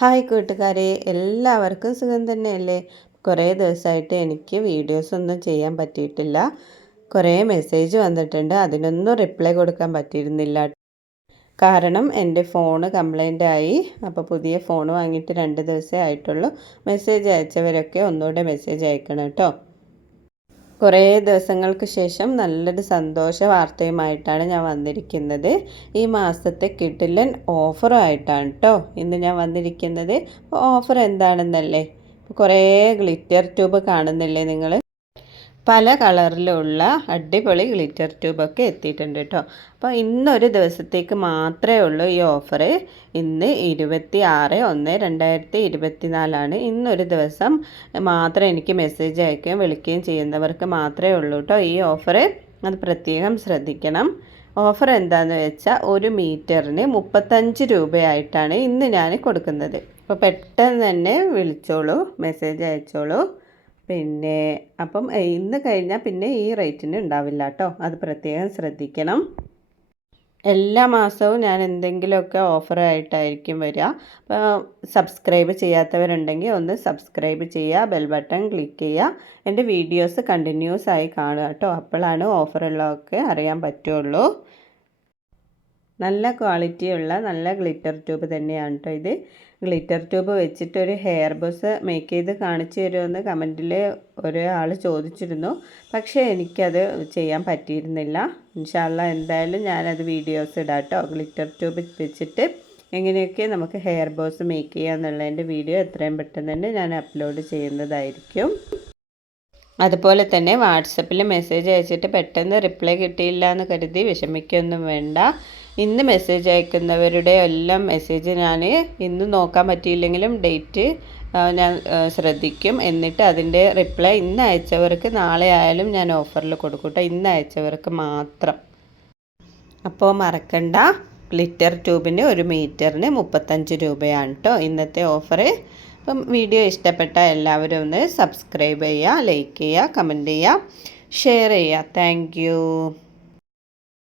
Hi കൂട്ടുകാരെ എല്ലാവർക്കും സുഖം തന്നെയല്ലേ? കുറേ ദിവസമായിട്ട് എനിക്ക് വീഡിയോസ് ഒന്നും ചെയ്യാൻ പറ്റിയിട്ടില്ല. കുറേ മെസ്സേജ് വന്നിട്ടുണ്ട്. അതിനൊന്നും റിപ്ലൈ കൊടുക്കാൻ പറ്റിയിരുന്നില്ല. കാരണം എന്റെ ഫോണ് കംപ്ലൈന്റ് ആയി. അപ്പോൾ പുതിയ ഫോൺ വാങ്ങിയിട്ട് രണ്ട് ദിവസമേ ആയിട്ടുള്ളൂ. മെസ്സേജ് അയച്ചവരൊക്കെ ഒന്നുകൂടെ മെസ്സേജ് അയക്കണം കേട്ടോ. കുറേ ദിവസങ്ങൾക്ക് ശേഷം നല്ലൊരു സന്തോഷ വാർത്തയുമായിട്ടാണ് ഞാൻ വന്നിരിക്കുന്നത്. ഈ മാസത്തെ കിട്ടില്ലൻ ഓഫറുമായിട്ടാണ് കേട്ടോ ഇന്ന് ഞാൻ വന്നിരിക്കുന്നത്. ഓഫർ എന്താണെന്നല്ലേ? കുറേ ഗ്ലിറ്റർ ട്യൂബ് കാണുന്നില്ലേ നിങ്ങൾ? പല കളറിലുള്ള അടിപൊളി ഗ്ലിറ്റർ ട്യൂബൊക്കെ എത്തിയിട്ടുണ്ട് കേട്ടോ. അപ്പോൾ ഇന്നൊരു ദിവസത്തേക്ക് മാത്രമേ ഉള്ളൂ ഈ ഓഫർ ഇന്ന് ഇരുപത്തി ആറ് ഒന്ന് രണ്ടായിരത്തി ഇരുപത്തി നാലാണ് ഇന്നൊരു ദിവസം മാത്രം എനിക്ക് മെസ്സേജ് അയക്കുകയും വിളിക്കുകയും ചെയ്യുന്നവർക്ക് മാത്രമേ ഉള്ളൂ കേട്ടോ ഈ ഓഫർ അത് പ്രത്യേകം ശ്രദ്ധിക്കണം. ഓഫർ എന്താണെന്ന് വെച്ചാൽ ഒരു മീറ്ററിന് മുപ്പത്തഞ്ച് രൂപയായിട്ടാണ് ഇന്ന് ഞാൻ കൊടുക്കുന്നത്. അപ്പോൾ പെട്ടെന്ന് തന്നെ വിളിച്ചോളൂ മെസ്സേജ് അയച്ചോളൂ. പിന്നെ അപ്പം ഇന്ന് കഴിഞ്ഞാൽ പിന്നെ ഈ റേറ്റിന് ഉണ്ടാവില്ല കേട്ടോ അത് പ്രത്യേകം ശ്രദ്ധിക്കണം. എല്ലാ മാസവും ഞാൻ എന്തെങ്കിലുമൊക്കെ ഓഫറായിട്ടായിരിക്കും വരിക. അപ്പോൾ സബ്സ്ക്രൈബ് ചെയ്യാത്തവരുണ്ടെങ്കിൽ ഒന്ന് സബ്സ്ക്രൈബ് ചെയ്യുക ബെൽ ബട്ടൺ ക്ലിക്ക് ചെയ്യുക. എന്റെ വീഡിയോസ് കണ്ടിന്യൂസ് ആയി കാണുക കേട്ടോ അപ്പോഴാണ് ഓഫറുള്ളതൊക്കെ അറിയാൻ പറ്റുള്ളൂ. നല്ല ക്വാളിറ്റിയുള്ള നല്ല ഗ്ലിറ്റർ ട്യൂബ് തന്നെയാണ് കേട്ടോ ഇത്. ഗ്ലിറ്റർ ട്യൂബ് വെച്ചിട്ട് ഒരു ഹെയർ ബോസ് മേക്ക് ചെയ്ത് കാണിച്ചു തരുമെന്ന് കമന്റിൽ ഒരാൾ ചോദിച്ചിരുന്നു. പക്ഷേ എനിക്കത് ചെയ്യാൻ പറ്റിയിരുന്നില്ല. ഇൻഷാല്ല എന്തായാലും ഞാനത് വീഡിയോസ് ഇടാം കേട്ടോ ഗ്ലിറ്റർ ട്യൂബ് വെച്ചിട്ട് എങ്ങനെയൊക്കെ നമുക്ക് ഹെയർ ബോസ് മേക്ക് ചെയ്യാമെന്നുള്ളതിന്റെ വീഡിയോ എത്രയും പെട്ടെന്ന് തന്നെ ഞാൻ അപ്ലോഡ് ചെയ്യുന്നതായിരിക്കും. അതുപോലെ തന്നെ വാട്സപ്പിൽ മെസ്സേജ് അയച്ചിട്ട് പെട്ടെന്ന് റിപ്ലൈ കിട്ടിയില്ല എന്ന് കരുതി വിഷമിക്കൊന്നും വേണ്ട. ഇന്ന് മെസ്സേജ് അയക്കുന്നവരുടെ എല്ലാം മെസ്സേജ് ഞാൻ ഇന്ന് നോക്കാൻ പറ്റിയില്ലെങ്കിലും ഡേറ്റ് ഞാൻ ശ്രദ്ധിക്കും. എന്നിട്ട് അതിന്റെ റിപ്ലൈ ഇന്ന് അയച്ചവർക്ക് നാളെ ആയാലും ഞാൻ ഓഫറിൽ കൊടുക്കൂട്ടോ ഇന്ന് അയച്ചവർക്ക് മാത്രം. അപ്പോൾ മറക്കണ്ട. ഗ്ലിറ്റർ ട്യൂബിന് ഒരു മീറ്ററിന് മുപ്പത്തഞ്ച് രൂപയാണ് കേട്ടോ ഇന്നത്തെ ഓഫർ അപ്പം വീഡിയോ ഇഷ്ടപ്പെട്ട എല്ലാവരും ഒന്ന് സബ്സ്ക്രൈബ് ചെയ്യുക ലൈക്ക് ചെയ്യുക കമന്റ് ചെയ്യുക ഷെയർ ചെയ്യുക. താങ്ക്